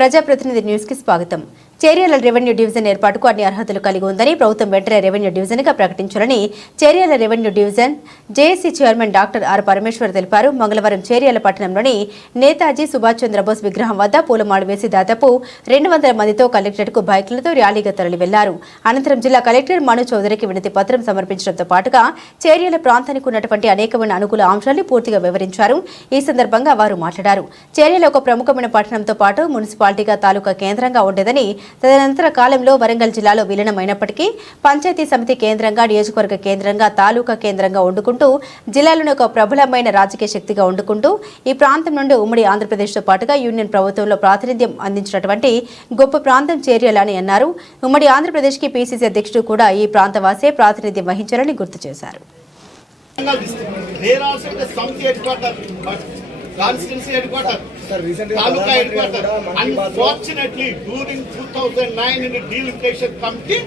ప్రజాప్రతినిధి న్యూస్ కి స్వాగతం. చేర్యాల రెవెన్యూ డివిజన్ ఏర్పాటుకు అన్ని అర్హతలు కలిగి ఉందని ప్రభుత్వం వెంటనే రెవెన్యూ డివిజన్ గా ప్రకటించాలని Cheryala revenue division JAC chairman doctor R Parameshwar తెలిపారు. మంగళవారం చేర్యాల పట్టణంలోని నేతాజీ సుభాష్ చంద్రబోస్ విగ్రహం వద్ద పూలమాల వేసి దాదాపు 200 మందితో కలెక్టరేట్ కు బైకులతో ర్యాలీగా తరలి వెళ్లారు. అనంతరం జిల్లా కలెక్టర్ మను చౌదరికి వినతి పత్రం సమర్పించడంతో పాటుగా చేర్యాల ప్రాంతానికి ఉన్నటువంటి అనేకమైన అనుకూల అంశాలను పూర్తిగా వివరించారు. ఈ సందర్భంగా వారు మాట్లాడారు. చేర్యాల ఒక ప్రముఖమైన పట్టణంతో పాటు మున్సిపాలిటీగా తాలూకా కేంద్రంగా ఉండేదని, తదనంతర కాలంలో వరంగల్ జిల్లాలో విలీనమైనప్పటికీ పంచాయతీ సమితి కేంద్రంగా, నియోజకవర్గ కేంద్రంగా, తాలూకా కేంద్రంగా వండుకుంటూ జిల్లాలోని ఒక ప్రబలమైన రాజకీయ శక్తిగా వండుకుంటూ ఈ ప్రాంతం నుండి ఉమ్మడి ఆంధ్రప్రదేశ్తో పాటుగా యూనియన్ ప్రభుత్వంలో ప్రాతినిధ్యం అందించినటువంటి గొప్ప ప్రాంతం చేర్యాల అని అన్నారు. ఉమ్మడి ఆంధ్రప్రదేశ్కి పీసీసీ అధ్యక్షుడు కూడా ఈ ప్రాంతవాసే ప్రాతినిధ్యం వహించారని గుర్తు చేశారు. Constituency headquarter, Taluka headquarter. Unfortunately, during 2009 in the delimitation committee,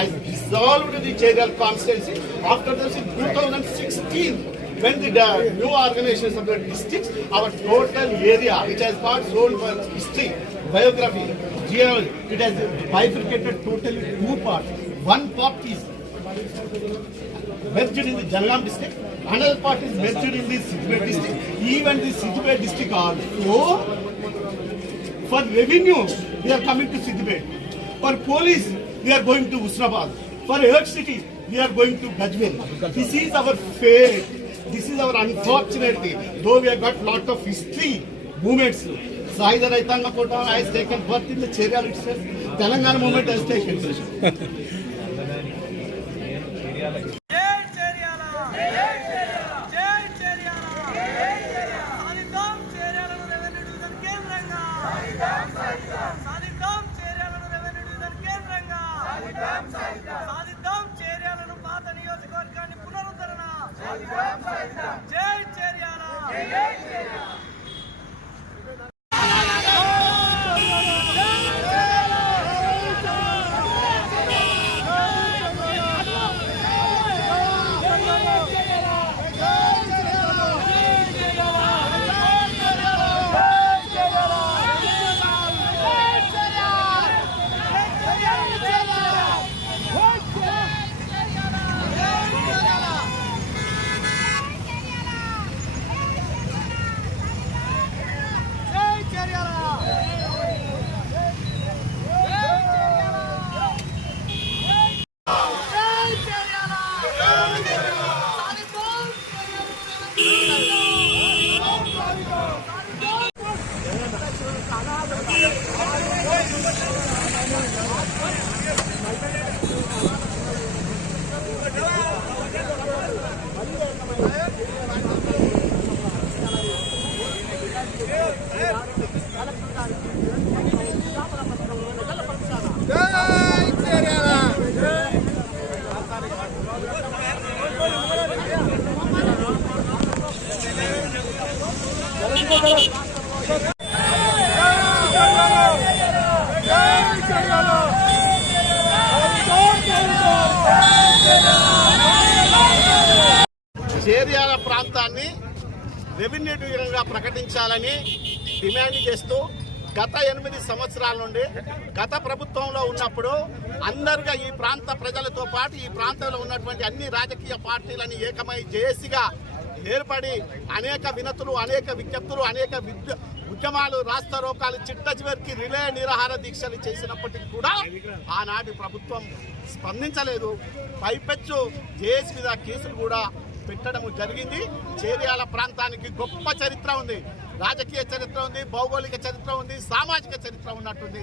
I dissolved the Cheryal constituency. After this, in 2016, when the new organizations of the districts, our total area, which has got its own history, biography, geology, it has bifurcated totally 2 parts. One part is merged in the Jalgaon district. Another part is merged in the Siddipet district. Even the Siddipet district also, for revenue, we are coming to Siddipet. For police, we are going to Husnabad. For electricity, we are going to Gajwel. This is our fate. This is our unfortunately. Though we have got lot of history, movements. Saida Raitanga Kota has taken birth in the Cheryal itself. Telangana movement has taken. Cheriyal ప్రాంతాన్ని revenue డివిజన్గా ప్రకటించాలని demand చేస్తూ గత 8 సంవత్సరాల నుండి గత ప్రభుత్వంలో ఉన్నప్పుడు అందరుగా ఈ ప్రాంత ప్రజలతో పాటు ఈ ప్రాంతంలో ఉన్నటువంటి అన్ని రాజకీయ పార్టీలని ఏకమై జేఏసీగా ఏర్పడి అనేక వినతులు, అనేక విజ్ఞప్తులు, అనేక ఉద్యమాలు, రాస్తా రోకాలు, చిట్ట చివరికి రిలే నిరాహార దీక్షలు చేసినప్పటికీ కూడా ఆనాటి ప్రభుత్వం స్పందించలేదు. పైపెచ్చు జేఏసీ మీద కేసులు కూడా పెట్టడం జరిగింది. చేర్యాల ప్రాంతానికి గొప్ప చరిత్ర ఉంది, రాజకీయ చరిత్ర ఉంది, భౌగోళిక చరిత్ర ఉంది, సామాజిక చరిత్ర ఉన్నట్టుంది.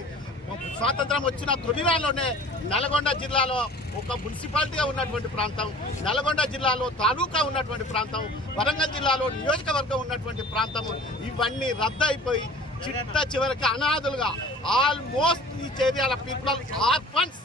స్వాతంత్రం వచ్చిన తొలినాల్లోనే నల్గొండ జిల్లాలో ఒక మున్సిపాలిటీగా ఉన్నటువంటి ప్రాంతం, నల్గొండ జిల్లాలో తాలూకా ఉన్నటువంటి ప్రాంతం, వరంగల్ జిల్లాలో నియోజకవర్గం ఉన్నటువంటి ప్రాంతం, ఇవన్నీ రద్దు అయిపోయి చిట్ట చివరికి అనాథులుగా ఆల్మోస్ట్ ఈ చేర్యాల పీపుల్ ఆర్ఫన్స్,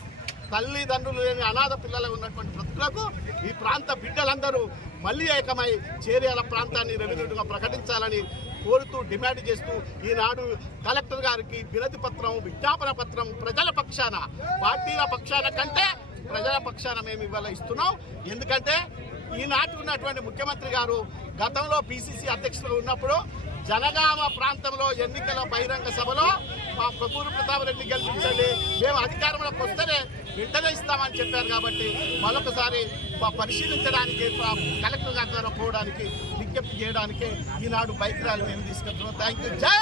తల్లిదండ్రులు లేని అనాథ పిల్లలు ఉన్నటువంటి బ్రతుకులకు ఈ ప్రాంత బిడ్డలందరూ మళ్లీ ఏకమై చేర్యాల ప్రాంతాన్ని రెవెన్యూగా ప్రకటించాలని కోరుతూ డిమాండ్ చేస్తూ ఈనాడు కలెక్టర్ గారికి వినతి పత్రం, విజ్ఞాపన పత్రం ప్రజల పక్షాన, పార్టీల పక్షాన కంటే ప్రజల పక్షాన మేము ఇవాళ ఇస్తున్నాం. ఎందుకంటే ఈనాటి ఉన్నటువంటి ముఖ్యమంత్రి గారు గతంలో పిసిసి అధ్యక్షులు ఉన్నప్పుడు జనగామ ప్రాంతంలో ఎన్నికల బహిరంగ సభలో మా కొవ్వూరు ప్రతాప్ రెడ్డి గెలిపించండి, మేము అధికారంలోకి వస్తేనే వెంటనే ఇస్తామని చెప్పారు. కాబట్టి మరొకసారి పరిశీలించడానికి కలెక్టర్ గారి ద్వారా పోవడానికి విజ్ఞప్తి చేయడానికి ఈనాడు బైక్ ర్యాలీ మేము తీసుకెళ్తున్నాం. Thank you. జై